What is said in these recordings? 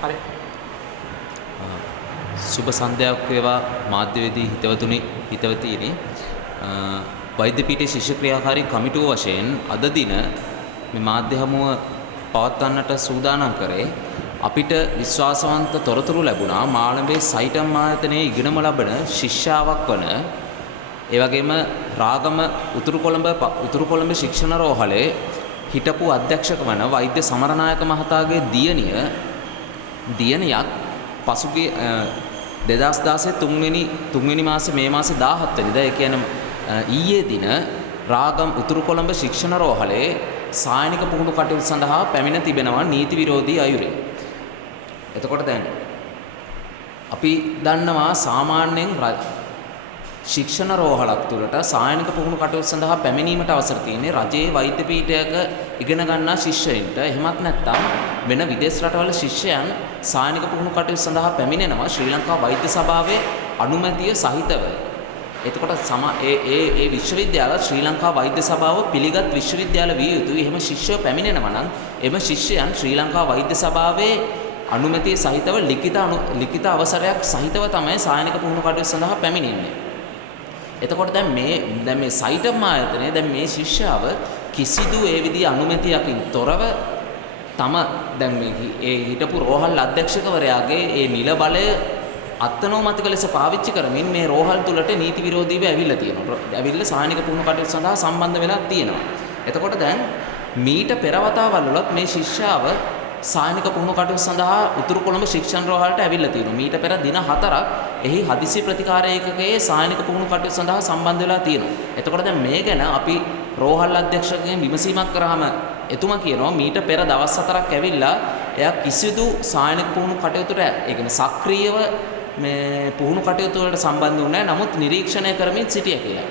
හරි. සුබ සන්ධ්‍යාවක් වේවා මාධ්‍යවේදී හිතවතුනි හිතවතීනි. වෛද්‍ය පීඨයේ ශිෂ්‍ය ක්‍රියාකාරී කමිටුව වශයෙන් අද දින මේ මාධ්‍ය හමුව පවත්වන්නට සූදානම් කරේ අපිට විශ්වාසවන්ත තොරතුරු ලැබුණා මාළඹේ සයිටම් ආයතනයේ ඉගෙනම ලබන ශිෂ්‍යාවක් වන ඒ වගේම රාගම උතුරු කොළඹ ශික්ෂණ රෝහලේ හිටපු අධ්‍යක්ෂක වන වෛද්‍ය සමරනායක මහතාගේ දියණියක් පසුගිය 2016 තුන්වෙනි මාසේ මේ මාසේ 17 වෙනිදා ඒ කියන්නේ ඊයේ දින රාගම් උතුරු කොළඹ ශික්ෂණ රෝහලේ සායනික පුහුණු කටයුතු සඳහා පැමිණ තිබෙනවා නීති විරෝධී අයුරින්. එතකොට දැන් අපි දන්නවා සාමාන්‍යයෙන් ශික්ෂණ රෝහලක් තුළට සායනික පුහුණු කටයුතු සඳහා පැමිණීමට අවසර තියෙන්නේ රජයේ වෛද්‍ය පීඨයක ඉගෙන ගන්නා ශිෂ්‍යයින්ට. එහෙමත් නැත්නම් වෙන විදේශ රටවල ශිෂ්‍යයන් සායනික පුහුණු කටයුතු සඳහා පැමිණෙනවා ශ්‍රී ලංකා වෛද්‍ය සභාවේ අනුමැතිය සහිතව. එතකොට ඒ විශ්වවිද්‍යාල ශ්‍රී ලංකා වෛද්‍ය සභාව පිළිගත් විශ්වවිද්‍යාල විය යුතුයි. එහෙම ශිෂ්‍යයෝ පැමිණෙනවා නම් එම ශිෂ්‍යයන් ශ්‍රී ලංකා වෛද්‍ය සභාවේ අනුමැතිය සහිතව ලිඛිත අවසරයක් සහිතව තමයි සායනික පුහුණු කටයුතු සඳහා පැමිණෙන්නේ. එතකොට දැන් මේ සයිටම් ආයතනයේ දැන් මේ ශිෂ්‍යාව කිසිදු ඒ විදිහේ අනුමැතියකින් තොරව දැන් මේ ඒ හිටපු රෝහල් අධ්‍යක්ෂකවරයාගේ ඒ නිල බලය අත්නෝමතික ලෙස පාවිච්චි කරමින් මේ රෝහල් තුලට නීති විරෝධීව ඇවිල්ලා තියෙනවා. ඇවිල්ලා සායනික පුහුණු කටයුතු සඳහා සම්බන්ධ වෙලා තියෙනවා. එතකොට දැන් මීට පෙර වතාවල් වලත් මේ ශිෂ්‍යාව සායනික පුහුණු කටයුතු සඳහා උතුරු කොළඹ ශික්ෂණ රෝහලට ඇවිල්ලා තියෙනවා. මීට පෙර දින 4ක් එහි හදිසි ප්‍රතිකාර ඒකකයේ සායනික පුහුණු කටයුතු සඳහා සම්බන්ධ වෙලා තියෙනවා. එතකොට දැන් මේ ගැන අපි රෝහල් අධ්‍යක්ෂකගෙන් විමසීමක් කරාම එතුමා කියනවා මීට පෙර දවස් 4ක් ඇවිල්ලා එයා කිසිදු සායනික පුහුණු කටයුතුට ඒ කියන්නේ සක්‍රීයව මේ පුහුණු කටයුතු වලට සම්බන්ධ වුණේ නැහැ. නමුත් නිරීක්ෂණය කරමින් සිටියා කියලා.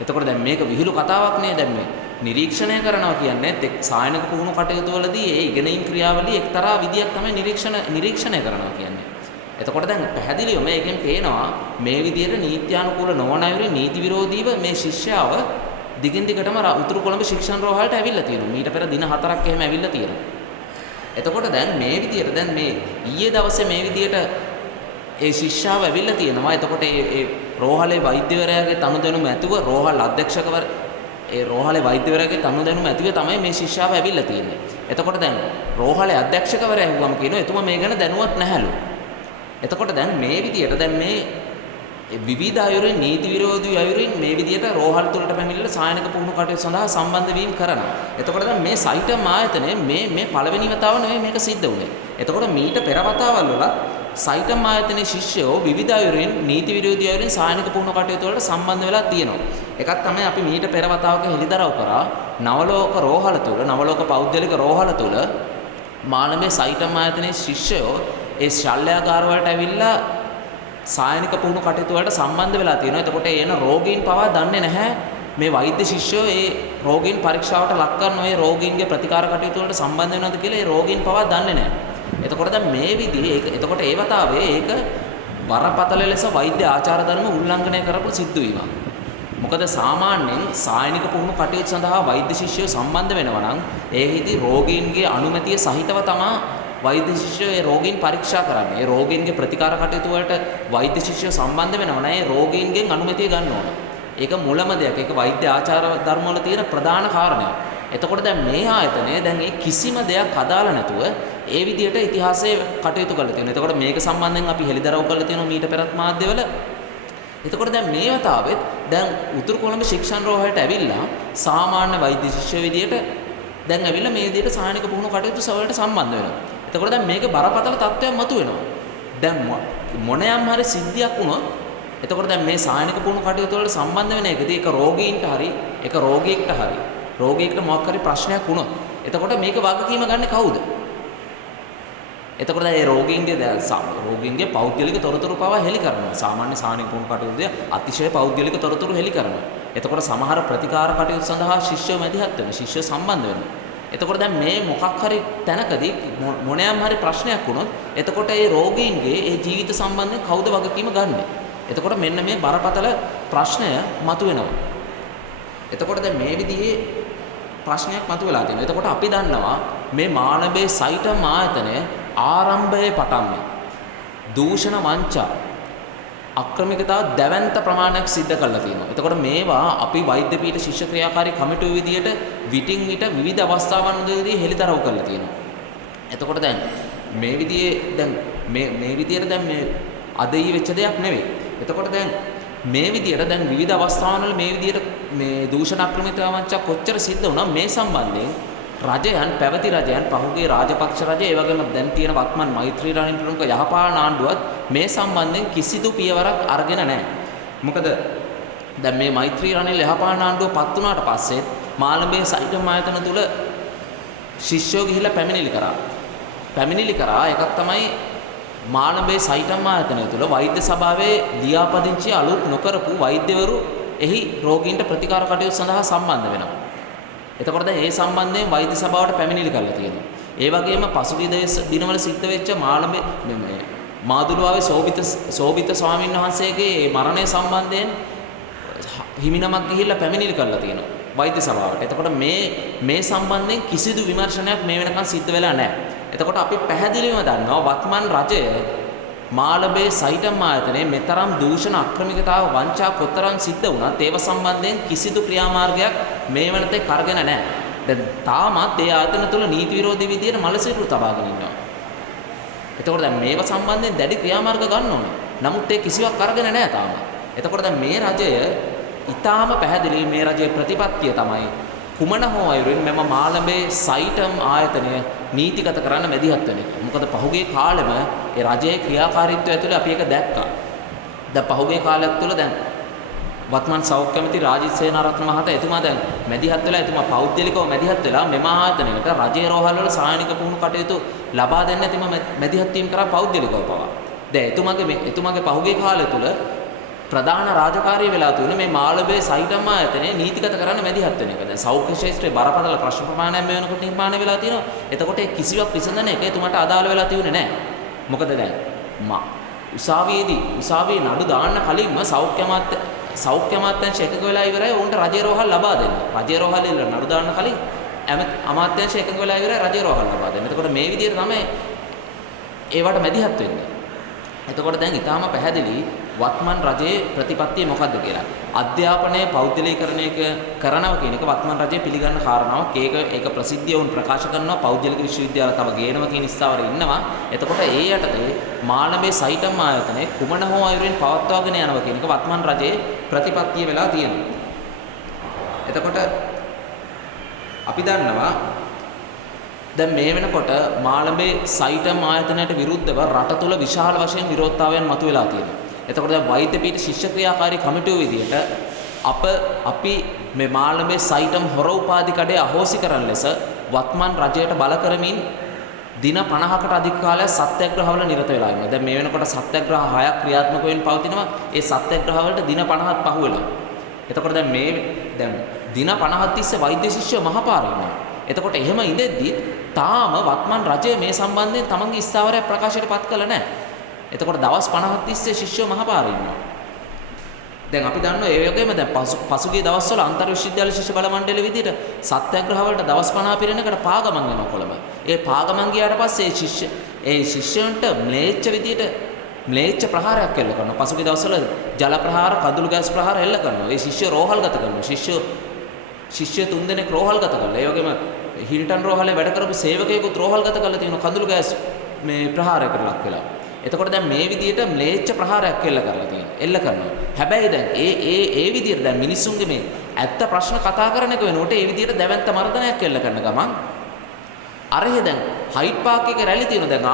එතකොට දැන් මේක විහිළු කතාවක් නේ. දැන් මේ නිරීක්ෂණය කරනවා කියන්නේ සායනික පුහුණු කටයුතු වලදී ඒ ඉගෙනීම් ක්‍රියාවලිය එක්තරා විදියක් තමයි නිරීක්ෂණය කරනවා කියන්නේ. එතකොට දැන් පැහැදිලිව මේකෙන් පේනවා මේ විදියට නීත්‍යානුකූල නොවන අයුරින් නීති විරෝධීව මේ ශිෂ්‍යාව දිගින් දිගටම උතුරු කොළඹ ශික්ෂණ රෝහලට ඇවිල්ලා තියෙනවා. මීට පෙර දින 4ක් එහෙම ඇවිල්ලා තියෙනවා. එතකොට දැන් මේ විදියට දැන් මේ ඊයේ දවසේ මේ විදියට ඒ ශිෂ්‍යාව ඇවිල්ලා තියෙනවා. එතකොට ඒ රෝහලේ වෛද්‍යවරයාගේ තනුදැනුම ඇතුව රෝහල් අධ්‍යක්ෂකවර ඒ රෝහලේ වෛද්‍යවරයාගේ තනුදැනුම ඇතුව තමයි මේ ශිෂ්‍යාව ඇවිල්ලා තියෙන්නේ. එතකොට දැන් රෝහලේ අධ්‍යක්ෂකවරයා ඇහුවම කියනවා එතුමා මේ ගැන දැනුවත් නැහැලු. එතකොට දැන් මේ විදියට දැන් මේ විවිධ අයුරින් නීති විරෝධී අයුරින් මේ විදියට රෝහල් තුලට පැමිණිලා සායනික පුහුණු කටයුතු සඳහා සම්බන්ධ වීම කරනවා. එතකොට දැන් මේ සයිටම් ආයතනයේ මේ පළවෙනි වතාව නෙවෙයි මේක සිද්ධ වුනේ. එතකොට මීට පෙර වතාවල් වල සයිටම් ආයතනයේ ශිෂ්‍යයෝ විවිධ අයුරින් නීති විරෝධී අයුරින් සායනික පුහුණු කටයුතු වලට සම්බන්ධ වෙලා තියෙනවා. එකක් තමයි අපි මීට පෙර වතාවක හෙළිදරව් කරා නවලෝක රෝහල තුල නවලෝක පෞද්ගලික රෝහල තුල මාළඹේ සයිටම් ආයතනයේ ශිෂ්‍යයෝ ඒ ශල්‍යාගාර වලට ඇවිල්ලා සායනික පුහුණු කටයුතු වලට සම්බන්ධ වෙලා තියෙනවා. එතකොට එන රෝගීන් පවා දන්නේ නැහැ මේ වෛද්‍ය ශිෂ්‍යයෝ ඒ රෝගීන් පරීක්ෂාවට ලක් කරන ඒ රෝගීන්ගේ ප්‍රතිකාර කටයුතු වලට සම්බන්ධ වෙනවද කියලා ඒ රෝගීන් පවා දන්නේ නැහැ. එතකොට දැන් මේ විදිහේ එතකොට ඒ වතාවේ ඒක බරපතල ලෙස වෛද්‍ය ආචාර ධර්ම උල්ලංඝනය කරපු සිද්ධවීමක්. මොකද සාමාන්‍යයෙන් සායනික පුහුණු කටයුතු සඳහා වෛද්‍ය ශිෂ්‍යයෝ සම්බන්ධ වෙනවා නම් එහිදී රෝගීන්ගේ අනුමැතිය සහිතව තමයි වෛද්‍ය ශිෂ්‍යයෝ ඒ රෝගීන් පරීක්ෂා කරන්නේ. ඒ රෝගීන්ගේ ප්‍රතිකාර කටයුතු වලට වෛද්‍ය ශිෂ්‍යයෝ සම්බන්ධ වෙනවා නම් ඒ රෝගීන්ගෙන් අනුමැතිය ගන්න ඕන. ඒක මුලම දෙයක්. ඒක වෛද්‍ය ආචාර ධර්ම වල තියෙන ප්‍රධාන කාරණයක්. එතකොට දැන් මේ ආයතනය දැන් ඒ කිසිම දෙයක් අදාළ නැතුව ඒ විදිහට ඉතිහාසයේ කටයුතු කරලා තියෙනවා. එතකොට මේක සම්බන්ධයෙන් අපි හෙළිදරව් කරලා තියෙනවා මීට පෙරත් මාධ්‍යවල. එතකොට දැන් මේ වතාවෙත් දැන් උතුරු කොළඹ ශික්ෂණ රෝහලට ඇවිල්ලා සාමාන්‍ය වෛද්‍ය ශිෂ්‍ය විදියට දැන් ඇවිල්ලා මේ විදිහට සායනික පුහුණු කටයුතු වලට සම්බන්ධ වෙනවා. එතකොට දැන් මේක බරපතල තත්ත්වයක් මතුවෙනවා. දැන් මොනෑම් හරි සිද්ධියක් වුණොත් එතකොට දැන් මේ සායනික පුහුණු කටයුතු වලට සම්බන්ධ වෙන එකදී ඒක රෝගීන්ට හරි ඒක රෝගියෙක්ට මොකක් හරි ප්‍රශ්නයක් වුණොත් එතකොට මේක වගකීම ගන්න කවුද? එතකොට ඒ රෝගීන්ගේ පෞද්ගලික තොරතුරු පවා හෙළි කරනවා. සාමාන්‍ය සායනික පුහුණු කටයුතුදී අතිශය පෞද්ගලික තොරතුරු හෙළි කරනවා. එතකොට සමහර ප්‍රතිකාර කටයුතු සඳහා ශිෂ්‍යයෝ මැදිහත් වෙනවා. ශිෂ්‍යයෝ සම්බන්ධ වෙනවා. එතකොට දැන් මේ මොකක් හරි තැනකදී මොනෑම් හරි ප්‍රශ්නයක් වුණොත් එතකොට ඒ රෝගීන්ගේ ඒ ජීවිත සම්බන්ධයෙන් කවුද වගකීම ගන්නෙ? එතකොට මෙන්න මේ බරපතල ප්‍රශ්නය මතුවෙනවා. එතකොට දැන් මේ විදිහේ ප්‍රශ්නයක් මතුවලා තියෙනවා. එතකොට අපි දන්නවා මේ මානවයේ සයිටම් ආයතනය ආරම්භයේ පටන්ම දූෂණ වංචා අක්‍රමිකතා දැවැන්ත ප්‍රමාණයක් සිද්ධ කරලා තියෙනවා. එතකොට මේවා අපි වෛද්‍ය පීඨ ශිෂ්‍ය ක්‍රියාකාරී කමිටුව විදියට විටින් විට විවිධ අවස්ථාවන් වලදී හෙළිදරව් කරලා තියෙනවා. එතකොට දැන් මේ විදිහේ දැන් මේ විදියට දැන් මේ අද ඊ වෙච්ච දෙයක් නෙවෙයි. එතකොට දැන් මේ විදියට දැන් විවිධ අවස්ථාවන් වල මේ විදියට මේ දූෂණ අක්‍රමිකතා වංචා කොච්චර සිද්ධ වුණා මේ සම්බන්ධයෙන් රජයන් පැවති රජයන් පහුගිය රාජපක්ෂ රජය ඒ වගේම දැන් තියෙන වත්මන් මෛත්‍රී රනිල් ප්‍රමුඛ යහපාලන ආණ්ඩුවත් මේ සම්බන්ධයෙන් කිසිදු පියවරක් අරගෙන නැහැ. මොකද දැන් මේ මෛත්‍රී රනිල් යහපාලන ආණ්ඩුව පත් වුණාට පස්සේ මාළඹේ සයිටම් ආයතන තුල ශිෂ්‍යෝ ගිහිල්ලා පැමිණිලි කරා එකක් තමයි මාළඹේ සයිටම් ආයතනය තුල වෛද්‍ය සභාවේ ලියාපදිංචි අලුත් නොකරපු වෛද්‍යවරු එහි රෝගීන්ට ප්‍රතිකාර කටයුතු සඳහා සම්බන්ධ වෙනවා. එතකොට දැන් ඒ සම්බන්ධයෙන් වෛද්‍ය සභාවට පැමිණිලි කරලා තියෙනවා. ඒ වගේම පසුගිය දිනවල සිද්ධ වෙච්ච මාළඹේ මාදුළුවාවේ සෝබිත ස්වාමීන් වහන්සේගේ මරණය සම්බන්ධයෙන් හිමිනමක් ගිහිල්ලා පැමිණිලි කරලා තියෙනවා වෛද්‍ය සභාවට. එතකොට මේ සම්බන්ධයෙන් කිසිදු විමර්ශනයක් මේ වෙනකන් සිද්ධ වෙලා නැහැ. එතකොට අපි පැහැදිලිවම දන්නවා වත්මන් රජය මාළඹේ සයිටම් ආයතනයේ මෙතරම් දූෂණ අක්‍රමිකතාව වංචා කොතරම් සිද්ධ වුණත් ඒව සම්බන්ධයෙන් කිසිදු ක්‍රියාමාර්ගයක් මේ වෙනතේ කරගෙන නැහැ. දැන් තාමත් ඒ ආයතන තුල නීති විරෝධී විදියට මලසිරු තබාගෙන ඉන්නවා. එතකොට දැන් මේව සම්බන්ධයෙන් දැඩි ක්‍රියාමාර්ග ගන්න ඕනේ. නමුත් ඒ කිසිවක් අරගෙන නැහැ තාම. එතකොට දැන් මේ රජය ඊටාම පැහැදිලි මේ රජයේ ප්‍රතිපත්තිය තමයි කුමන හෝ අයුරින් මෙම මාළඹේ සයිටම් ආයතනය නීතිගත කරන්න මැදිහත් වෙන එක. මොකද පහුගිය කාලෙම ඒ රජයේ ක්‍රියාකාරීත්වය ඇතුළේ අපි ඒක දැක්කා. දැන් පහුගිය කාලයක් තුළ දැන් වත්මන් සෞඛ්‍ය ඇමති රාජිත් සේනාරත්න මහතා එතුමා දැන් මැදිහත් වෙලා එතුමා පෞද්ගලිකව මැදිහත් වෙලා මෙම ආයතනයකට රජයේ රෝහල් වල සායනික පුහුණු කටයුතු ලබා දෙන්න එතුමා මැදිහත් වීම කරා පෞද්ගලිකව පවා. දැන් එතුමාගේ පහුගිය කාලය තුළ ප්‍රධාන රාජකාරිය වෙලා තියෙන මේ මාළඹේ සයිටම් ආයතනයේ නීතිගත කරන්න මැදිහත් වෙන එක. දැන් සෞඛ්‍ය ක්ෂේත්‍රයේ බරපතල ප්‍රශ්න ප්‍රමාණයක් මේ වෙනකොට නිර්මාණය වෙලා තියෙනවා. එතකොට ඒ කිසිවක් විසඳන එක එතුමාට අදාළ වෙලා තියෙන්නේ නැහැ. මොකද දැන් උසාවියේ නඩු දාන්න කලින්ම සෞඛ්‍ය අමාත්‍යාංශ එකක වෙලා ඉවරයි උන්ට රජයේ රෝහල් ලබා දෙන්න. රජයේ රෝහල් වල නඩු දාන්න කලින් අමාත්‍යාංශ එකක වෙලා ඉවරයි රජයේ රෝහල් ලබා දෙන්න. එතකොට මේ විදිහට තමයි ඒවට මැදිහත් වෙන්නේ. එතකොට දැන් ඊටාම පැහැදිලි වත්මන් රජයේ ප්‍රතිපත්තිය මොකක්ද කියලා. අධ්‍යාපනයේ පෞද්ගලීකරණය කරනවා කියන එක වත්මන් රජයේ පිළිගන්න කාරණාවක්. ඒක ප්‍රසිද්ධිය වුන් ප්‍රකාශ කරනවා පෞද්ගලික විශ්වවිද්‍යාල තව ගේනවා කියන ස්ථාවරේ ඉන්නවා. එතකොට ඒ යටතේ මාළඹේ සයිටම් ආයතනයේ කුමන හෝ අයුරින් පවත්වාගෙන යනවා කියන එක වත්මන් රජයේ ප්‍රතිපත්තිය වෙලා තියෙනවා. එතකොට අපි දන්නවා දැන් මේ වෙනකොට මාළඹේ සයිටම් ආයතනයට විරුද්ධව රට තුල විශාල වශයෙන් විරෝධතාවයන් මතුවලා තියෙනවා. එතකොට දැන් වෛද්‍ය පීඨ ශිෂ්‍ය ක්‍රියාකාරී කමිටුව විදියට අපි මේ මාළඹේ සයිටම් හොර උපාධි කඩේ අහෝසි කරන ලෙස වත්මන් රජයට බල කරමින් දින 50කට අධික කාලයක් සත්‍යග්‍රහවල නිරත වෙලා ඉන්නවා. දැන් මේ වෙනකොට සත්‍යග්‍රහ 6ක් ක්‍රියාත්මක වෙමින් පවතිනවා. ඒ සත්‍යග්‍රහ වලට දින 50ක් පහු වෙලා. එතකොට දැන් දින 50ක් තිස්සේ වෛද්‍ය ශිෂ්‍යයෝ මහපාරේ ඉන්නවා. එතකොට එහෙම ඉඳෙද්දි තාම වත්මන් රජය මේ සම්බන්ධයෙන් තමන්ගේ ස්ථාවරයක් ප්‍රකාශයට පත් කළ නැහැ. එතකොට දවස් 50ක් තිස්සේ ශිෂ්‍යයෝ මහපාරේ ඉන්නවා. දැන් අපි දන්නවා ඒ වගේම දැන් පසුගිය දවස්වල අන්තර් විශ්වවිද්‍යාල ශිෂ්‍ය බල මණ්ඩලය විදිහට සත්‍යග්‍රහ වලට දවස් 50 පිරෙනකට පාගමන් යනවා කොළඹ. ඒ පාගමන් ගියාට පස්සේ ඒ ශිෂ්‍යයන්ට ම්ලේච්ඡ ප්‍රහාරයක් එල්ල කරනවා. පසුගිය දවස්වල ජල ප්‍රහාර, කඳුළු ගෑස් ප්‍රහාර එල්ල කරනවා. ඒ ශිෂ්‍ය රෝහල්ගත කරනවා. ශිෂ්‍ය 3 දෙනෙක් රෝහල්ගත කළා. ඒ වගේම හිල්ටන් රෝහලේ වැඩ කරපු සේවකයෙකුත් රෝහල්ගත කරලා තියෙනවා කඳුළු ගෑස් මේ ප්‍රහාරයකට ලක් වෙලා. එතකොට දැන් මේ විදිහට ම්ලේච්ඡ ප්‍රහාරයක් එල්ල කරනවා. හැබැයි දැන් ඒ විදිහට දැන් මිනිස්සුන්ගේ මේ ඇත්ත ප්‍රශ්න කතා කරන එක වෙනකොට ඒ විදිහට දැවැන්ත මර්ධනයක් එල්ල කරන ගමන් අරහෙ දැන් හයිඩ් පාක් එකේ රැලි තියෙනවා. දැන්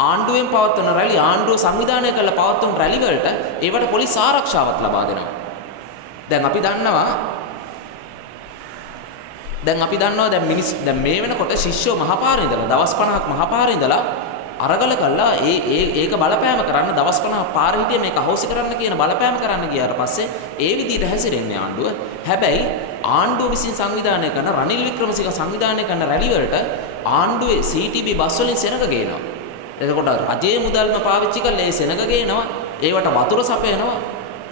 ආණ්ඩුවෙන් පවත්වන රැලි ආණ්ඩුව සංවිධානය කරලා පවත්වන රැලි වලට ඒවට පොලිස් ආරක්ෂාවක් ලබා දෙනවා. දැන් අපි දන්නවා දැන් මේ වෙනකොට ශිෂ්‍යෝ මහපාරේ ඉඳලා දවස් 50ක් මහපාරේ ඉඳලා අරගල කළා ඒක බලපෑම කරන්න දවස් 50ක් පාර හිටිය මේක අහෝසි කරන්න කියන බලපෑම කරන්න ගියාට පස්සේ ඒ විදිහට හැසිරෙන්නේ ආණ්ඩුව. හැබැයි ආණ්ඩුව විසින් සංවිධානය කරන රනිල් වික්‍රමසිංහ සංවිධානය කරන රැලි වලට ආණ්ඩුවේ CTB බස් වලින් සෙනග ගේනවා. එතකොට රජයේ මුදල්ම පාවිච්චි කරලා ඒ සෙනග ගේනවා. ඒවට වතුර සපයනවා.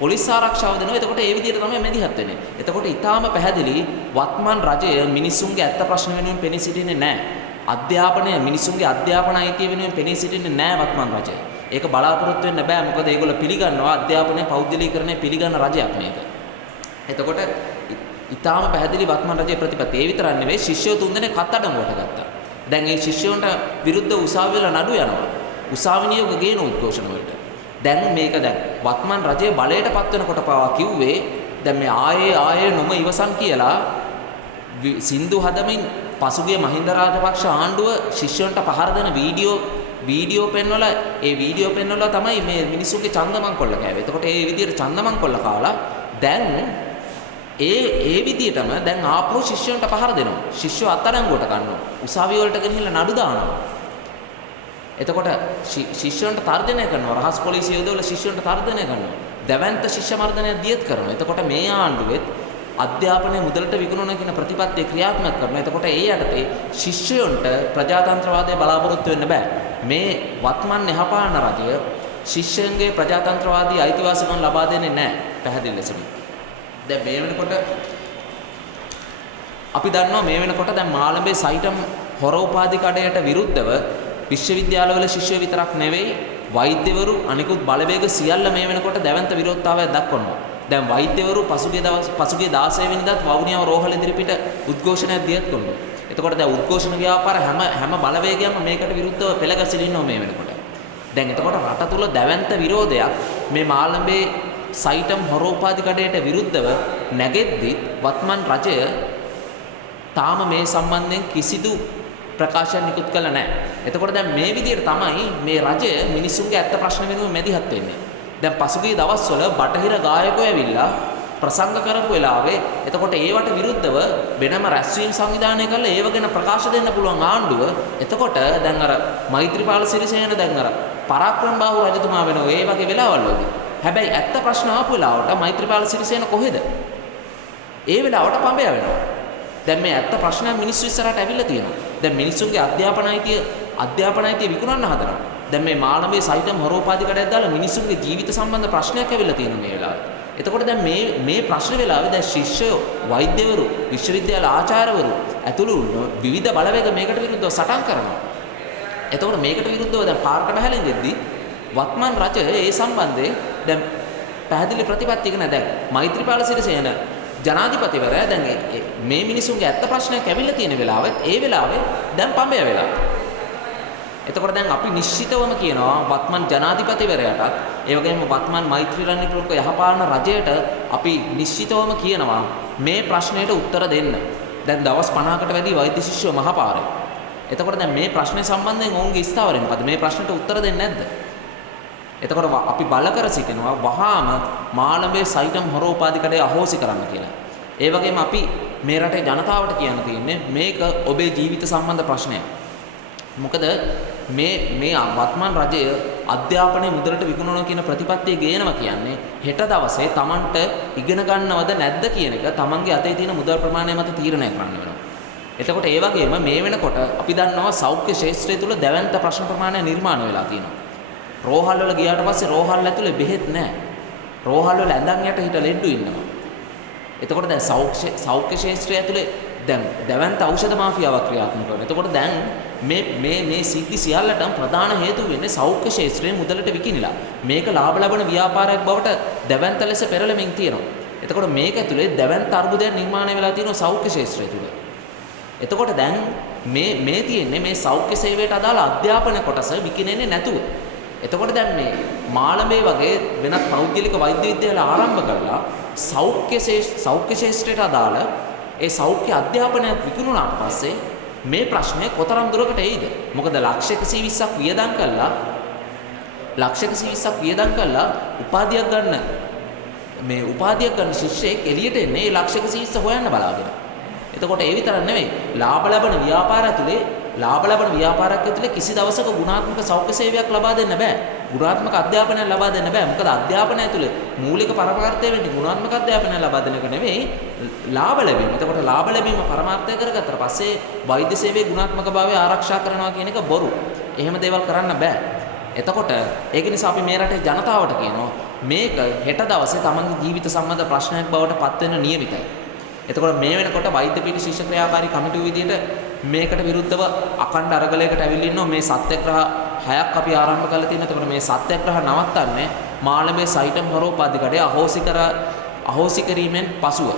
පොලිස් ආරක්ෂාව දෙනවා. එතකොට ඒ විදිහට තමයි මැදිහත් වෙන්නේ. එතකොට ඊටාම පැහැදිලි වත්මන් රජය මිනිසුන්ගේ ඇත්ත ප්‍රශ්න වෙනුවෙන් පෙනී සිටින්නේ නැහැ. අධ්‍යාපනය මිනිසුන්ගේ අධ්‍යාපන අයිතිය වෙනුවෙන් පෙනී සිටින්නේ නැහැ වත්මන් රජය. ඒක බලාපොරොත්තු වෙන්න බෑ. මොකද ඒගොල්ලෝ පිළිගන්නවා අධ්‍යාපනය පෞද්ගලීකරණය පිළිගන්න රජයක් මේක. එතකොට ඊටාම පැහැදිලි වත්මන් රජයේ ප්‍රතිපත්තිය. ඒ විතරක් නෙවෙයි ශිෂ්‍යයෝ තුන්දෙනෙක් අත්අඩංගුවට ගත්තා. දැන් මේ ශිෂ්‍යයන්ට විරුද්ධ උසාවි වල නඩු යනවා. උසාවි නියෝග ගේන උද්ඝෝෂණ වලට. දැන් මේක දැන් වත්මන් රජයේ බලයට පත් වෙනකොට පවා කිව්වේ දැන් මේ ආයේ නොම ඉවසන් කියලා සින්දු හදමින් පසුගිය මහින්ද රාජපක්ෂ ආණ්ඩුව ශිෂ්‍යයන්ට පහර දෙන වීඩියෝ පෙන්වලා තමයි මේ මිනිස්සුන්ගේ ඡන්දමන් කොල්ල කෑවේ. එතකොට ඒ විදිහට ඡන්දමන් කොල්ල කාලා දැන් ඒ විදිහටම දැන් ආපහු ශිෂ්‍යයන්ට පහර දෙනවා. ශිෂ්‍යෝ අත්අඩංගුවට ගන්නවා. උසාවිය වලට ගෙනහිල්ලා නඩු දානවා. එතකොට ශිෂ්‍යයන්ට තර්ජනය කරනවා. රහස් පොලිසිය යොදවලා ශිෂ්‍යයන්ට තර්ජනය කරනවා. දැවැන්ත ශිෂ්‍ය මර්ධනය දියත් කරනවා. එතකොට මේ ආණ්ඩුවෙත් අධ්‍යාපනය මුදලට විකුණන කියන ප්‍රතිපත්තිය ක්‍රියාත්මක කරනවා. එතකොට ඒ යටතේ ශිෂ්‍යයන්ට ප්‍රජාතන්ත්‍රවාදය බලාපොරොත්තු වෙන්න බෑ. මේ වත්මන් යහපාලන රජය ශිෂ්‍යයන්ගේ ප්‍රජාතන්ත්‍රවාදී අයිතිවාසිකම් ලබා දෙන්නේ නැහැ පැහැදිලි ලෙසම. දැන් මේ වෙනකොට අපි දන්නවා මේ වෙනකොට දැන් මාළඹේ සයිටම් හොර උපාධි කඩයට විරුද්ධව විශ්වවිද්‍යාලවල ශිෂ්‍යයෝ විතරක් නෙවෙයි වෛද්‍යවරු අනිකුත් බලවේග සියල්ල මේ වෙනකොට දැවැන්ත විරෝධතාවයක් දක්වනවා. දැන් වෛද්‍යවරු පසුගිය 16 වෙනිදාත් වවුනියාව රෝහල ඉදිරිපිට උද්ඝෝෂණයක් දියත් කළා. එතකොට දැන් උද්ඝෝෂණ ව්‍යාපාර හැම බලවේගයක්ම මේකට විරුද්ධව පෙළගැසිලා ඉන්නවා මේ වෙනකොට. දැන් එතකොට රට තුල දැවැන්ත විරෝධයක් මේ මාළඹේ සයිටම් හොර උපාධි කඩයට විරුද්ධව නැගෙද්දි වත්මන් රජය තාම මේ සම්බන්ධයෙන් කිසිදු ප්‍රකාශයක් නිකුත් කළා නැහැ. එතකොට දැන් මේ විදිහට තමයි මේ රජය මිනිසුන්ගේ ඇත්ත ප්‍රශ්න වෙනුවෙන් මැදිහත් වෙන්නේ. දැන් පසුගිය දවස්වල බටහිර ගායකයෝ ඇවිල්ලා ප්‍රසංග කරපු වෙලාවේ එතකොට ඒවට විරුද්ධව වෙනම රැස්වීම් සංවිධානය කරලා ඒව ගැන ප්‍රකාශ දෙන්න පුළුවන් ආණ්ඩුව. එතකොට දැන් අර මෛත්‍රීපාල සිරිසේන දැන් අර පරාක්‍රම බාහු රජතුමා වෙනවා ඒ වගේ වෙලාවල් වලදී. හැබැයි ඇත්ත ප්‍රශ්න ආපු වෙලාවට මෛත්‍රීපාල සිරිසේන කොහෙද? ඒ වෙලාවට පඹය වෙනවා. දැන් මේ ඇත්ත ප්‍රශ්න මිනිස්සු ඉස්සරහට ඇවිල්ලා තියෙනවා. දැන් මිනිස්සුන්ගේ අධ්‍යාපන අයිතිය විකුණන්න හදනවා. දැන් මේ මාළඹේ සයිටම් හොරෝපාධි කඩයක් දාලා මිනිස්සුන්ගේ ජීවිත සම්බන්ධ ප්‍රශ්නයක් ඇවිල්ලා තියෙනවා මේ වෙලාවේ. එතකොට දැන් මේ ප්‍රශ්න වෙලාවේ දැන් ශිෂ්‍යයෝ, වෛද්‍යවරු, විශ්වවිද්‍යාල ආචාර්යවරු ඇතුළු විවිධ බලවේග මේකට විරුද්ධව සටන් කරනවා. එතකොට මේකට විරුද්ධව දැන් පාරකට බහලා ඉඳිද්දි වත්මන් රජය ඒ සම්බන්ධයෙන් දැන් පැහැදිලි ප්‍රතිපත්තියක නැහැ. දැන් මෛත්‍රීපාල සිරිසේන ජනාධිපතිවරයා දැන් මේ මිනිසුන්ගේ ඇත්ත ප්‍රශ්නයක් ඇවිල්ලා තියෙන වෙලාවෙත් ඒ වෙලාවේ දැන් පඹය වෙලා. එතකොට දැන් අපි නිශ්චිතවම කියනවා වත්මන් ජනාධිපතිවරයාටත් ඒ වගේම වත්මන් මෛත්‍රී රණ්‍යපුරක යහපාලන රජයට අපි නිශ්චිතවම කියනවා මේ ප්‍රශ්නයට උත්තර දෙන්න. දැන් දවස් 50කට වැඩි වෛද්‍ය ශිෂ්‍යෝ මහපාරේ. එතකොට දැන් මේ ප්‍රශ්නේ සම්බන්ධයෙන් ඔවුන්ගේ ස්ථාවරය මොකද? මේ ප්‍රශ්නට උත්තර දෙන්නේ නැද්ද? එතකොට අපි බල කර සිටිනවා වහාම මාළඹේ සයිටම් හොර උපාධි කඩේ අහෝසි කරන්න කියලා. ඒ වගේම අපි මේ රටේ ජනතාවට කියන්න තියෙන්නේ මේක ඔබේ ජීවිත සම්බන්ධ ප්‍රශ්නයක්. මොකද මේ වත්මන් රජය අධ්‍යාපනයේ මුදලට විකුණනවා කියන ප්‍රතිපත්තිය ගේනවා කියන්නේ හෙට දවසේ Tamanට ඉගෙන ගන්නවද නැද්ද කියන එක Tamanගේ අතේ තියෙන මුදල් ප්‍රමාණය මත තීරණය කරන්න වෙනවා. එතකොට ඒ වගේම මේ වෙනකොට අපි දන්නවා සෞඛ්‍ය ශාස්ත්‍රය තුල දැවැන්ත ප්‍රශ්න ප්‍රමාණය නිර්මාණය වෙලා තියෙනවා. රෝහල් වල ගියාට පස්සේ රෝහල් ඇතුලේ බෙහෙත් නැහැ. රෝහල් වල ඇඳන් යට හිට ලෙඩ්ඩු ඉන්නවා. එතකොට දැන් සෞඛ්‍ය ශාස්ත්‍රය ඇතුලේ දැන් දැවැන්ත ඖෂධ මාෆියාවක් ක්‍රියාත්මක වෙනවා. එතකොට දැන් මේ සිද්ධි සියල්ලටම ප්‍රධාන හේතුව වෙන්නේ සෞඛ්‍ය ශාස්ත්‍රයේ මුදලට විකිනිලා. මේක ලාභ ලබන ව්‍යාපාරයක් බවට දැවැන්ත ලෙස පෙරළමින් තියෙනවා. එතකොට මේක ඇතුලේ දැවැන්ත අර්බුදයක් නිර්මාණය වෙලා තියෙනවා සෞඛ්‍ය ශාස්ත්‍රය තුල. එතකොට දැන් මේ තියෙන්නේ මේ සෞඛ්‍ය සේවයට අදාළ අධ්‍යාපන කොටස විකිනෙන්නේ නැතුව. එතකොට දැන් මේ මාළඹේ වගේ වෙනත් පෞද්ගලික වෛද්‍ය විද්‍යාල ආරම්භ කරලා සෞඛ්‍ය ශාස්ත්‍රයට අදාළ ඒ සෞඛ්‍ය අධ්‍යාපනය විකුණුණාට පස්සේ මේ ප්‍රශ්නේ කොතරම් දුරකට එයිද? මොකද ලක්ෂ 120ක් වියදම් කළා උපාධියක් ගන්න ශිෂ්‍යයෙක් එළියට එන්නේ ඒ ලක්ෂ 120 හොයන්න බලාගෙන. එතකොට ඒ විතරක් නෙවෙයි ලාභ ලබන ව්‍යාපාරයක් ඇතුලේ කිසි දවසක ගුණාත්මක සෞඛ්‍ය සේවයක් ලබා දෙන්න බෑ. ගුණාත්මක අධ්‍යාපනයක් ලබා දෙන්න බෑ. මොකද අධ්‍යාපනය ඇතුලේ මූලික පරමාර්ථය වෙන්නේ ගුණාත්මක අධ්‍යාපනයක් ලබා දෙන එක නෙවෙයි ලාභ ලැබීම. එතකොට ලාභ ලැබීම පරමාර්ථය කරගත්තට පස්සේ වෛද්‍ය සේවයේ ගුණාත්මකභාවය ආරක්ෂා කරනවා කියන එක බොරු. එහෙම දේවල් කරන්න බෑ. එතකොට ඒක නිසා අපි මේ රටේ ජනතාවට කියනවා මේක හෙට දවසේ තමන්ගේ ජීවිත සම්බන්ධ ප්‍රශ්නයක් බවට පත් වෙන නියමිතයි. එතකොට මේ වෙනකොට වෛද්‍ය පීඨ ශිෂ්‍ය ක්‍රියාකාරී කමිටුව විදියට මේකට විරුද්ධව අකණ්ඩ අරගලයකට ඇවිල්ලා ඉන්නවා මේ සත්‍යග්‍රහ 6ක් අපි ආරම්භ කරලා තියෙනවා. එතකොට මේ සත්‍යග්‍රහ නවත්තන්නේ මාළඹේ සයිටම් හරෝපාදිකඩේ අහෝසි කිරීමෙන් පසුව.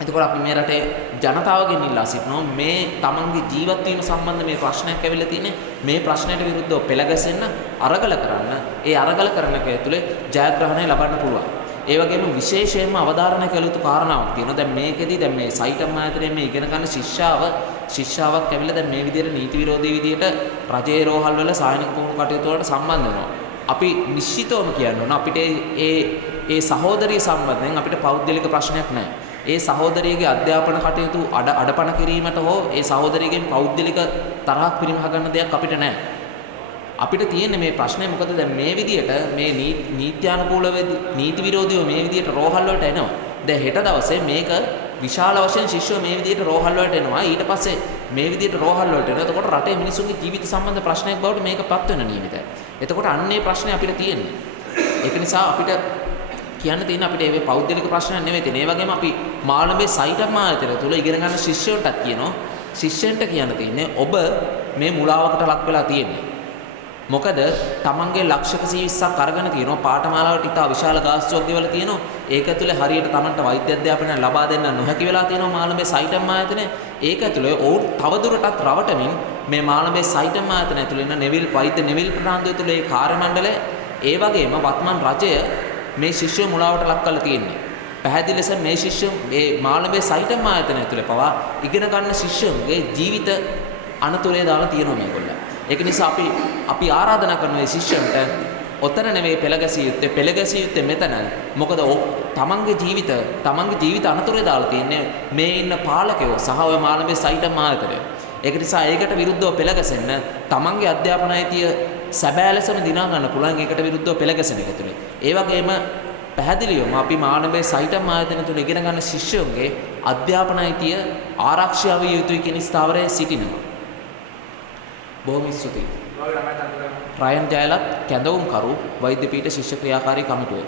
එතකොට අපි මේ රටේ ජනතාවගෙන් ඉල්ලා සිටිනවා මේ තමන්ගේ ජීවත් වීම සම්බන්ධ මේ ප්‍රශ්නයක් ඇවිල්ලා තියෙන්නේ මේ ප්‍රශ්නයට විරුද්ධව පෙළ ගැසෙන්න අරගල කරන්න. ඒ අරගල කරන එක ඇතුලේ ජයග්‍රහණය ලබන්න පුළුවන්. ඒ වගේම විශේෂයෙන්ම අවධාරණය කළ යුතු කාරණාවක් තියෙනවා. දැන් මේකෙදි දැන් මේ සයිටම් ආයතනයේ මේ ඉගෙන ගන්න ශිෂ්‍යාවක් ඇවිල්ලා දැන් මේ විදිහට නීති විරෝධී විදිහට රජයේ රෝහල් වල සායනික පුහුණු කටයුතු වලට සම්බන්ධ වෙනවා. අපි නිශ්චිතවම කියන්න ඕන අපිට ඒ සහෝදරිය සම්බන්ධයෙන් අපිට පෞද්ගලික ප්‍රශ්නයක් නැහැ. ඒ සහෝදරියගේ අධ්‍යාපන කටයුතු අඩපණ කිරීමට හෝ ඒ සහෝදරියගෙන් පෞද්ගලික තරහක් පිරිමහ ගන්න දෙයක් අපිට නැහැ. අපිට තියෙන්නේ මේ ප්‍රශ්නේ මොකද දැන් මේ විදියට මේ නීත්‍යානුකූලව නීති විරෝධීව මේ විදියට රෝහල් වලට එනවා. දැන් හෙට දවසේ මේක විශාල වශයෙන් ශිෂ්‍යෝ මේ විදියට රෝහල් වලට එනවා. ඊට පස්සේ මේ විදියට රෝහල් වලට එනවා. එතකොට රටේ මිනිසුන්ගේ ජීවිත සම්බන්ධ ප්‍රශ්නයක් බවට මේකපත් වෙන නියමිතයි. එතකොට අන්නේ ප්‍රශ්නේ අපිට තියෙන්නේ. ඒක නිසා අපිට කියන්න තියෙන අපිට මේ පෞද්ගලික ප්‍රශ්නයක් නෙවෙයි තියෙන්නේ. ඒ වගේම අපි මාළඹේ සයිටම් ආයතනය තුල ඉගෙන ගන්න ශිෂ්‍යයන්ටත් කියනවා ශිෂ්‍යයන්ට කියන්න තියෙන්නේ ඔබ මේ මුලාවකට ලක් වෙලා තියෙන්නේ. මොකද තමන්ගේ ලක්ෂක 120ක් අරගෙන තියෙනවා පාඨමාලාවට ඉතා විශාල ගාස්තුවක් ගෙවලා තියෙනවා. ඒක ඇතුලේ හරියට තමන්ට වෛද්‍ය අධ්‍යාපනය ලබා දෙන්න නොහැකි වෙලා තියෙනවා මාළඹේ සයිටම් ආයතනය. ඒක ඇතුලේ ඔවුන් තවදුරටත් රවටමින් මේ මාළඹේ සයිටම් ආයතනය ඇතුලේ ඉන්න වෛද්‍ය නෙවිල් ප්‍රනාන්දු ඇතුලේ ඒ කාර්ය මණ්ඩලය ඒ වගේම වත්මන් රජය මේ ශිෂ්‍ය මුලාවට ලක් කරලා තියෙන්නේ. පැහැදිලි ලෙස මේ ශිෂ්‍ය මේ මාළඹේ සයිටම් ආයතනය ඇතුලේ පවා ඉගෙන ගන්න ශිෂ්‍යන්ගේ ජීවිත අනතුරේ දාලා තියෙනවා මේගොල්ලෝ. ඒක නිසා අපි ආරාධනා කරන මේ ශිෂ්‍යන්ට ඔතන නෙවෙයි පෙළ ගැසිය යුත්තේ මෙතන. මොකද තමන්ගේ ජීවිත අනතුරේ දාලා තියෙන්නේ මේ ඉන්න පාලකයෝ සහ ඔය මාළඹේ සයිටම් ආයතනය. ඒක නිසා ඒකට විරුද්ධව පෙළ ගැසෙන්න තමන්ගේ අධ්‍යාපන අයිතිය සැබෑ ලෙසම දිනා ගන්න පුළුවන්. ඒකට විරුද්ධව පෙළ ගැසෙන එක තුනේ. ඒ වගේම පැහැදිලිවම අපි මානවයේ සයිටම් ආයතන තුල ඉගෙන ගන්න ශිෂ්‍යයන්ගේ අධ්‍යාපන අයිතිය ආරක්ෂා විය යුතුයි කියන ස්ථාවරයේ සිටිනවා. බොහොම ස්තුතියි. රයන් ජයලත් කැඳවුම්කරු වෛද්‍ය පීඨ ශිෂ්‍ය ක්‍රියාකාරී කමිටුව.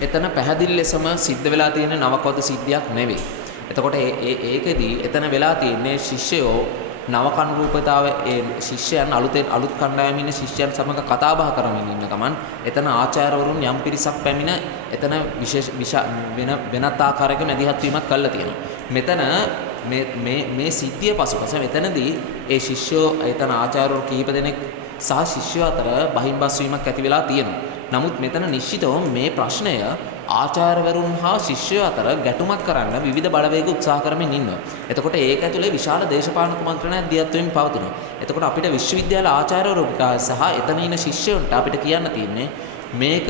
එතන පැහැදිලි ලෙසම සිද්ධ වෙලා තියෙන නවකවද සිද්ධියක් නෙවෙයි. එතකොට ඒකෙදී එතන වෙලා තියෙන්නේ ශිෂ්‍යයෝ නවකනුරූපතාව ඒ ශිෂ්‍යයන් අලුත් කණ්ඩායමින් ඉන්න ශිෂ්‍යයන් සමග කතා බහ කරමින් ඉන්න ගමන් එතන ආචාර්යවරුන් යම් පිරිසක් පැමිණ එතන වෙනත් ආකාරයක මැදිහත් වීමක් කළා තියෙනවා. මෙතන මේ සිද්ධිය පසුපස මෙතනදී ඒ ශිෂ්‍යෝ එතන ආචාර්යවරු කිහිප දෙනෙක් සහ ශිෂ්‍යයෝ අතර බහින්බස් වීමක් ඇති වෙලා තියෙනවා. නමුත් මෙතන නිශ්චිතව මේ ප්‍රශ්නය ආචාර්යවරුන් හා ශිෂ්‍යයෝ අතර ගැටුමක් කරන්න විවිධ බලවේග උත්සාහ කරමින් ඉන්නවා. එතකොට ඒක ඇතුලේ විශාල දේශපාලන කුමන්ත්‍රණයක් දියත් වෙමින් පවතිනවා. එතකොට අපිට විශ්වවිද්‍යාල ආචාර්යවරුන්ට සහ එතන ඉන්න ශිෂ්‍යයන්ට අපිට කියන්න තියෙන්නේ මේක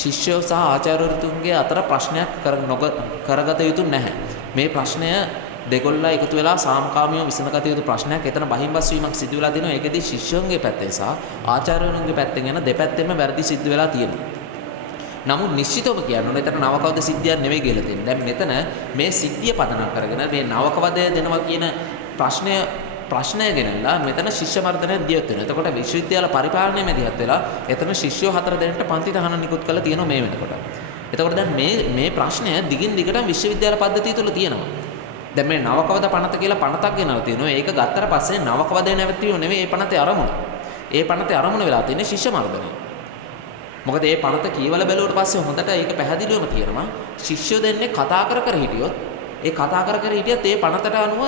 ශිෂ්‍යයෝ සහ ආචාර්යවරුන්ගේ අතර ප්‍රශ්නයක් කරගත යුතු නැහැ. මේ ප්‍රශ්නය දෙගොල්ලා එකතු වෙලා සාමකාමීව විසඳගත යුතු ප්‍රශ්නයක්. එතන බහින්බස් වීමක් සිදු වෙලා තියෙනවා. ඒකෙදී ශිෂ්‍යයන්ගේ පැත්තෙන් සහ ආචාර්යවරුන්ගේ පැත්තෙන් යන දෙපැත්තෙම වැරදි සිද්ධ වෙලා තියෙනවා. නමුත් නිශ්චිතව කියන්න ඕනේ එතන නවකවද සිද්ධියක් නෙවෙයි කියලා තියෙනවා. දැන් මෙතන මේ සිද්ධිය පදනම් කරගෙන මේ නවකවදය දෙනවා කියන ප්‍රශ්නය ගෙනල්ලා මෙතන ශිෂ්‍ය මර්ධනයක් දියත් වෙනවා. එතකොට විශ්වවිද්‍යාල පරිපාලනය මැදිහත් වෙලා එතන ශිෂ්‍යයෝ 4 දෙනෙක්ට පන්ති තහනම් නිකුත් කරලා තියෙනවා මේ වෙනකොට. එතකොට දැන් මේ ප්‍රශ්නය දිගින් දිගටම විශ්වවිද්‍යාල පද්ධතිය තුල තියෙනවා. දැන් මේ නවකවද පනත කියලා පනතක් ගෙනල්ලා තියෙනවා. ඒක ගත්තට පස්සේ නවකවදේ නැවැත්වීම නෙවෙයි මේ පනතේ අරමුණ. ඒ පනතේ අරමුණ වෙලා තියෙන්නේ ශිෂ්‍ය මර්ධනය. මොකද මේ පනත කියවල බැලුවට පස්සේ හොඳට ඒක පැහැදිලිවම තියෙනවා. ශිෂ්‍යෝ දෙන්නේ කතා කර හිටියොත් ඒ කතා කර හිටියත් ඒ පනතට අනුව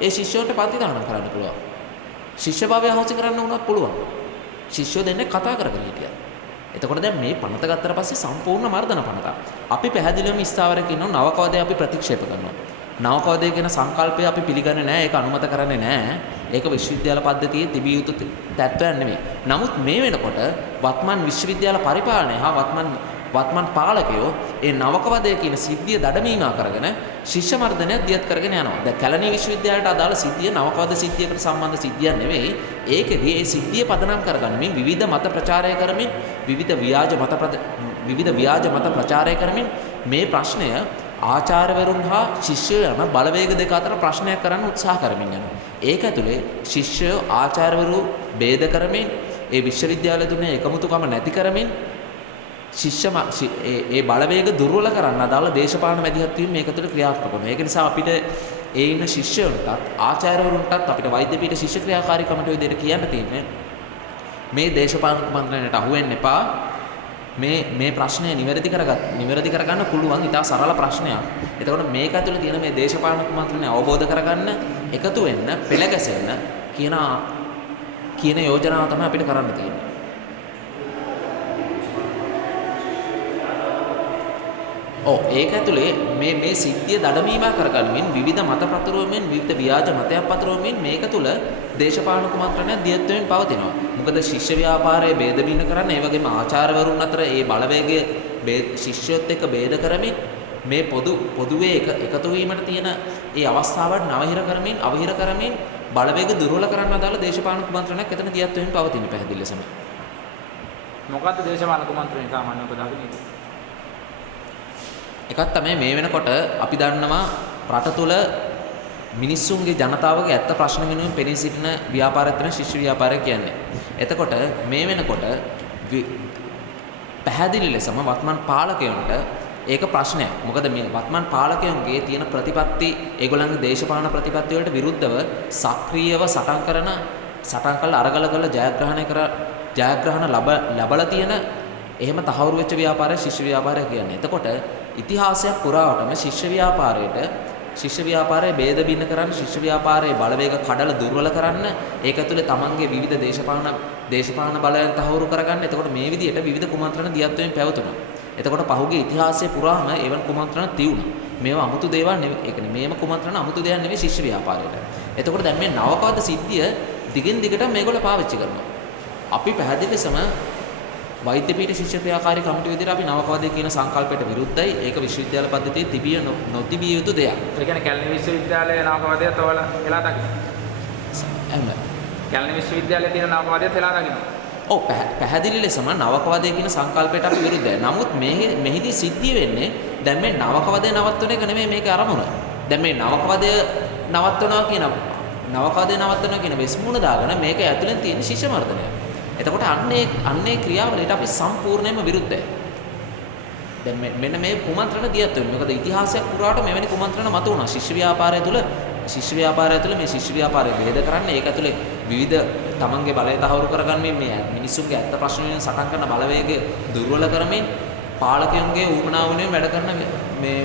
ඒ ශිෂ්‍යෝන්ට පන්ති දානම් කරන්න පුළුවන්. ශිෂ්‍ය භාවය හොසි කරන්න උනත් පුළුවන්. ශිෂ්‍යෝ දෙන්නේ කතා කර හිටියත්. එතකොට දැන් මේ පනත ගත්තට පස්සේ සම්පූර්ණ මර්ධන පනතක්. අපි පැහැදිලිවම ස්ථාවරයක ඉන්නවා නවකවදේ අපි ප්‍රතික්ෂේප කරනවා. නවකවදේ කියන සංකල්පය අපි පිළිගන්නේ නැහැ. ඒක අනුමත කරන්නේ නැහැ. ඒක විශ්වවිද්‍යාල පද්ධතියේ තිබිය යුතු තත්ත්වයක් නෙමෙයි. නමුත් මේ වෙනකොට වත්මන් විශ්වවිද්‍යාල පරිපාලනය හා වත්මන් පාලකයෝ ඒ නවකවදේ කියන සිද්ධිය දඩමීමා කරගෙන ශිෂ්‍ය මර්ධනයක් දියත් කරගෙන යනවා. දැන් කැලණිය විශ්වවිද්‍යාලයට අදාළ සිද්ධිය නවකවද සිද්ධියකට සම්බන්ධ සිද්ධියක් නෙවෙයි. ඒකෙදී ඒ සිද්ධිය පදනම් කරගනිමින් විවිධ මත ප්‍රචාරය කරමින් විවිධ ව්‍යාජ මත ප්‍රචාරය කරමින් මේ ප්‍රශ්නය ආචාර්යවරුන් හා ශිෂ්‍යයෝ යන බලවේග දෙක අතර ප්‍රශ්නයක් කරන්න උත්සාහ කරමින් යනවා. ඒක ඇතුලේ ශිෂ්‍යයෝ ආචාර්යවරු ભેද කරමින් ඒ විශ්වවිද්‍යාල තුනේ එකමුතුකම නැති කරමින් ඒ බලවේග දුර්වල කරන්න අදාළ දේශපාලන මැදිහත් වීම මේක තුළ ක්‍රියාත්මක වෙනවා. ඒක නිසා අපිට ඒ ඉන්න ශිෂ්‍යයන්ටත් ආචාර්යවරුන්ටත් අපිට වෛද්‍ය පීඨ ශිෂ්‍ය ක්‍රියාකාරී කමිටුව විදිහට කියන්න තියෙන්නේ මේ දේශපාලන මන්ත්‍රණයට අහු වෙන්න එපා. මේ ප්‍රශ්නය නිවැරදි කරගන්න පුළුවන් ඉතා සරල ප්‍රශ්නයක්. එතකොට මේක ඇතුළේ තියෙන මේ දේශපාලන මන්ත්‍රණය අවබෝධ කරගන්න එකතු වෙන්න පෙළ ගැසෙන්න කියන යෝජනාව තමයි අපිට කරන්න තියෙන්නේ. ඒක ඇතුලේ මේ සිද්ධිය දඩමීමා කරගන්නමින් විවිධ මත පතුරවමින් විවිධ ව්‍යාජ මතයක් පතුරවමින් මේක තුල දේශපාලන කුමන්ත්‍රණයක් දියත් වෙමින් පවතිනවා. මොකද ශිෂ්‍ය ව්‍යාපාරයේ ભેද බින්න කරන්න ඒ වගේම ආචාර්යවරුන් අතර ඒ බලවේගය ශිෂ්‍යයොත් එක්ක ભેද කරමින් මේ පොදුවේ එකතු වීමට තියෙන ඒ අවස්ථාවන් අවහිර කරමින් බලවේග දුර්වල කරන්න අදාළ දේශපාලන කුමන්ත්‍රණයක් එතන දියත් වෙමින් පවතින පැහැදිලි ලෙසම. මොකද්ද දේශපාලන කුමන්ත්‍රණය සාමාන්‍යව ප්‍රදාගෙන ඉන්නේ? එකක් තමයි මේ වෙනකොට අපි දන්නවා රට තුළ මිනිස්සුන්ගේ ජනතාවගේ ඇත්ත ප්‍රශ්න වෙනුවෙන් පෙනී සිටින ව්‍යාපාරයක් තමයි ශිෂ්‍ය ව්‍යාපාරය කියන්නේ. එතකොට මේ වෙනකොට පැහැදිලි ලෙසම වත්මන් පාලකයන්ට ඒක ප්‍රශ්නයක්. මොකද මේ වත්මන් පාලකයන්ගේ තියෙන ප්‍රතිපත්ති ඒගොල්ලන්ගේ දේශපාලන ප්‍රතිපත්ති වලට විරුද්ධව සක්‍රීයව සටන් කළ අරගල ජයග්‍රහණ ලබලා තියෙන එහෙම තහවුරු වෙච්ච ව්‍යාපාරය ශිෂ්‍ය ව්‍යාපාරය කියන්නේ. එතකොට ඉතිහාසයක් පුරාවටම ශිෂ්‍ය ව්‍යාපාරයේ ભેද බින්න කරන්න ශිෂ්‍ය ව්‍යාපාරයේ බලවේග කඩලා දුර්වල කරන්න ඒක ඇතුලේ තමන්ගේ විවිධ දේශපාලන බලයන් තහවුරු කරගන්න. එතකොට මේ විදිහට විවිධ කුමන්ත්‍රණ දියත් වෙමින් පැවතුණා. එතකොට පහුගිය ඉතිහාසයේ පුරාම එවන් කුමන්ත්‍රණ තියුණා. මේවා 아무තු දේවල් නෙවෙයි. ඒ කියන්නේ මේම කුමන්ත්‍රණ 아무තු දෙයක් නෙවෙයි ශිෂ්‍ය ව්‍යාපාරයට. එතකොට දැන් මේ නවකවද සිද්ධිය දිගින් දිගට මේගොල්ලෝ පාවිච්චි කරනවා. අපි පැහැදිලිවම වෛද්‍ය පීඨ ශිෂ්‍ය ක්‍රියාකාරී කමිටුව විදිහට අපි නවකවාදයේ කියන සංකල්පයට විරුද්ධයි. ඒක විශ්වවිද්‍යාල පද්ධතියේ තිබිය නොතිබිය යුතු දෙයක්. ඒ කියන්නේ කැලණි විශ්වවිද්‍යාලයේ නවකවාදයත් ඔයාලා එලා දකින්න. එහෙනම් කැලණි විශ්වවිද්‍යාලයේ තියෙන නවකවාදයත් එලා දකින්න. ඔව් පැහැදිලි ලෙසම නවකවාදයේ කියන සංකල්පයට අපි විරුද්ධයි. නමුත් මෙහිදී සිද්ධිය වෙන්නේ දැන් මේ නවකවාදය නවත්වන එක නෙමෙයි මේකේ අරමුණ. දැන් මේ නවකවාදය නවත්වනවා කියන වෙස්මුණ දාගෙන මේක ඇතුලෙන් තියෙන ශිෂ්‍ය මර්ධනය. එතකොට අන්නේ ක්‍රියාවලියට අපි සම්පූර්ණයෙන්ම විරුද්ධයි. දැන් මෙන්න මේ කුමන්ත්‍රණ දියත් වෙනවා. මොකද ඉතිහාසයක් පුරාට මෙවැනි කුමන්ත්‍රණ මත වුණා. ශිෂ්‍ය ව්‍යාපාරය තුළ මේ ශිෂ්‍ය ව්‍යාපාරය ભેද කරන්නේ ඒක ඇතුලේ විවිධ තමන්ගේ බලය තහවුරු කරගන්නේ මේ මිනිස්සුන්ගේ ඇත්ත ප්‍රශ්න වෙන සටන් කරන බලවේගය දුර්වල කරමින් පාලකයන්ගේ ඌමනාව වෙනුවෙන්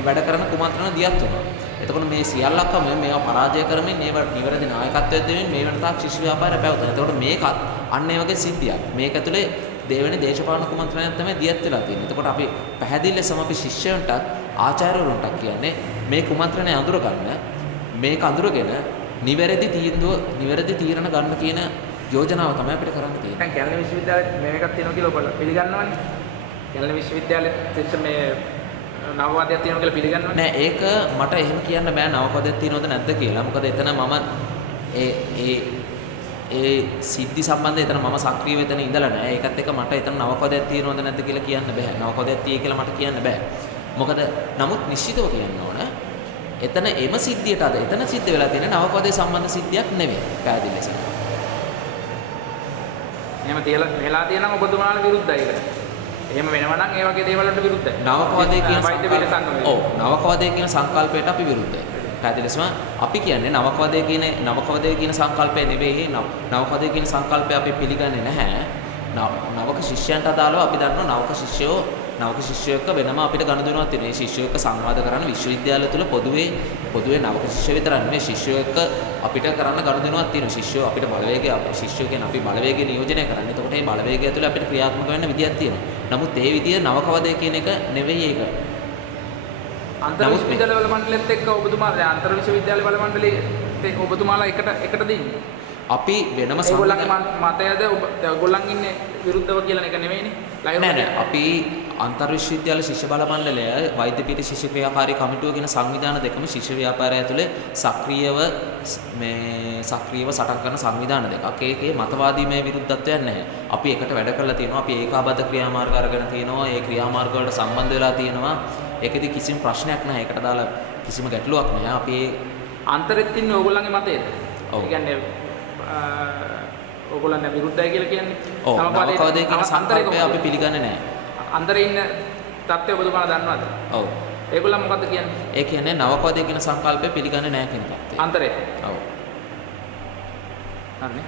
වැඩ කරන කුමන්ත්‍රණ දියත් වෙනවා. එතකොට මේ සියල්ලක්ම මේවා පරාජය කරමින් මේවට නිවැරදි නායකත්වයක් දෙමින් මේ වෙනතාක් ශිෂ්‍ය ව්‍යාපාරය පැවතුණා. එතකොට මේකත් අන්න ඒ වගේ සිද්ධියක්. මේක ඇතුලේ දෙවෙනි දේශපාලන කුමන්ත්‍රණයක් තමයි දියත් වෙලා තියෙන්නේ. එතකොට අපි පැහැදිලි ලෙසම අපි ශිෂ්‍යයන්ටත් ආචාර්යවරුන්ටත් කියන්නේ මේ කුමන්ත්‍රණය අඳුර ගන්න, මේක අඳුරගෙන නිවැරදි තීරණ ගන්න කියන යෝජනාව තමයි අපිට කරන්න තියෙන්නේ. දැන් කැලණි විශ්වවිද්‍යාලේ මේකක් තියෙනවා කියලා ඔයගොල්ලෝ පිළිගන්නවනේ. කැලණි විශ්වවිද්‍යාලේ මේ නවවාදයක් තියෙනවා කියලා පිළිගන්නවනේ. නෑ ඒක මට එහෙම කියන්න බෑ නවවාදයක් තියෙනවද නැද්ද කියලා. මොකද එතන මම ඒ සිද්ධි සම්බන්ධව එතන මම සක්‍රියව එතන ඉඳලා නෑ. ඒකත් එක්ක මට එතන නවවාදයක් තියෙනවද නැද්ද කියලා කියන්න බෑ. නවවාදයක් තියෙයි කියලා මට කියන්න බෑ. මොකද නමුත් නිශ්චිතව කියන්න ඕන එතන එම සිද්ධියට එතන සිද්ධ වෙලා තියෙන නවවාදයේ සම්බන්ධ සිද්ධියක් නෙවෙයි. පැහැදිලි ලෙස. එහෙම වෙලා තියෙනම් ඔබතුමාලා විරුද්ධයි ඒකට. එහෙම වෙනවා නම් ඒ වගේ දේවල් වලට විරුද්ධයි. නවකවාදයේ කියන සංකල්පයට අපි විරුද්ධයි. පැහැදිලිවම අපි කියන්නේ නවකවාදයේ කියන සංකල්පය නෙවෙයි. නවකවාදයේ කියන සංකල්පය අපි පිළිගන්නේ නැහැ. නවක ශිෂ්‍යයන්ට අදාළව අපි දන්නවා නවක ශිෂ්‍යයෙක්ව වෙනම අපිට ගනුදෙනුවක් තියෙනවා. මේ ශිෂ්‍යයෙක්ව සංවාද කරන්න විශ්වවිද්‍යාල තුළ පොදුවේ නවක ශිෂ්‍ය විතරක් නෙවෙයි ශිෂ්‍යයෙක්ව අපිට කරන්න ගනුදෙනුවක් තියෙනවා. ශිෂ්‍යෝ අපිට ශිෂ්‍යෝ කියන අපි බලවේගය නියෝජනය කරන්නේ. එතකොට මේ බලවේගය ඇතුළේ අපිට ක්‍රියාත්මක වෙන්න විදියක් තියෙනවා. නමුත් ඒ විදිය නවකවාදය කියන එක නෙවෙයි ඒක. අන්තර් විශ්වවිද්‍යාල වල මණ්ඩලෙත් එක්ක ඔබතුමාලා අන්තර් විශ්වවිද්‍යාල වල මණ්ඩලයේ ඔබතුමාලා එකට දෙන්නේ. අපි වෙනම ඒගොල්ලන්ගේ මතයද ඔයගොල්ලන් ඉන්නේ විරුද්ධව කියලා එක නෙවෙයිනේ. නෑ අපි අන්තර් විශ්වවිද්‍යාල ශිෂ්‍ය බල මණ්ඩලය වෛද්‍ය පීඨ ශිෂ්‍ය ක්‍රියාකාරී කමිටුව කියන සංවිධාන දෙකම ශිෂ්‍ය ව්‍යාපාරය ඇතුලේ සක්‍රියව සටන් කරන සංවිධාන දෙකක්. ඒකේ මතවාදීමය විරුද්ධත්වයක් නැහැ. අපි එකට වැඩ කරලා තියෙනවා. අපි ඒකාබද්ධ ක්‍රියාමාර්ග අරගෙන තියෙනවා. ඒ ක්‍රියාමාර්ග වලට සම්බන්ධ වෙලා තියෙනවා. ඒකෙදි කිසිම ප්‍රශ්නයක් නැහැ. ඒකට දාලා කිසිම ගැටලුවක් නැහැ. අපි අන්තරෙත් ඉන්නේ ඕගොල්ලන්ගේ මතයද? ඔව්. ඒ කියන්නේ ඕගොල්ලන් දැන් විරුද්ධයි කියලා කියන්නේ. ඔව් නවකවදේ කියන සංකල්පය අපි පිළිගන්නේ නැහැ. අන්තරේ ඉන්න තත්ත්වය ඔබතුමාලා දන්නවද? ඔව්. ඒගොල්ලන් මොකද්ද කියන්නේ? ඒ කියන්නේ නවකවදේ කියන සංකල්පය පිළිගන්නේ නැහැ කියන තත්ත්වය. අන්තරේ. ඔව්. හරිනේ.